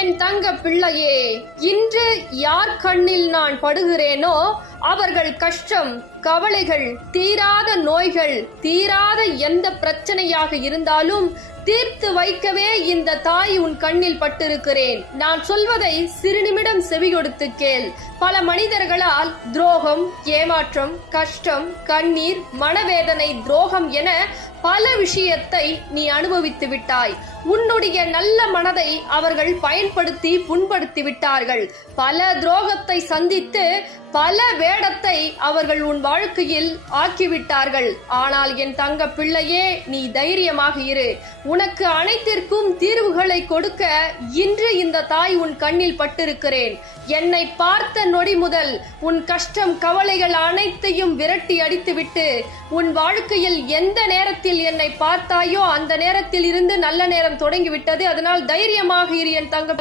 என் தங்க பிள்ளையே, இன்று யார் கண்ணில் நான் படுகிறேனோ அவர்கள் கஷ்டம், கவலைகள், தீராத நோய்கள், தீராத எந்த பிரச்சனையாக இருந்தாலும் தீர்த்து வைக்கவே இந்த தாய் உன் கண்ணில் பட்டிருக்கிறேன். நான் சொல்வதை சிறு நிமிடம் செவி கொடுத்து கேள். பல மனிதர்களால் துரோகம், ஏமாற்றம், கஷ்டம், கண்ணீர், மனவேதனை, துரோகம் என பல விஷயத்தை நீ அனுபவித்து விட்டாய். உன்னுடைய நல்ல மனதை அவர்கள் பயன்படுத்தி புண்படுத்தி விட்டார்கள். பல துரோகத்தை சந்தித்து பல வேடத்தை அவர்கள் உன் வாழ்க்கையில் ஆக்கிவிட்டார்கள். ஆனால் என் தங்க பிள்ளையே, நீ தைரியமாக இரு. உனக்கு அனைத்திற்கும் தீர்வுகளை கொடுக்க இன்று இந்த தாய் உன் கண்ணில் பட்டிருக்கிறேன். என்னை பார்த்த நொடி முதல் உன் கஷ்டம், கவலைகள் அனைத்தையும் விரட்டி அடித்துவிட்டு உன் வாழ்க்கையில் எந்த நேரத்தில் என்னை பார்த்தாயோ அந்த நேரத்தில் இருந்து நல்ல நேரம் தொடங்கிவிட்டது. அதனால் தைரியமாக இரு என் தங்க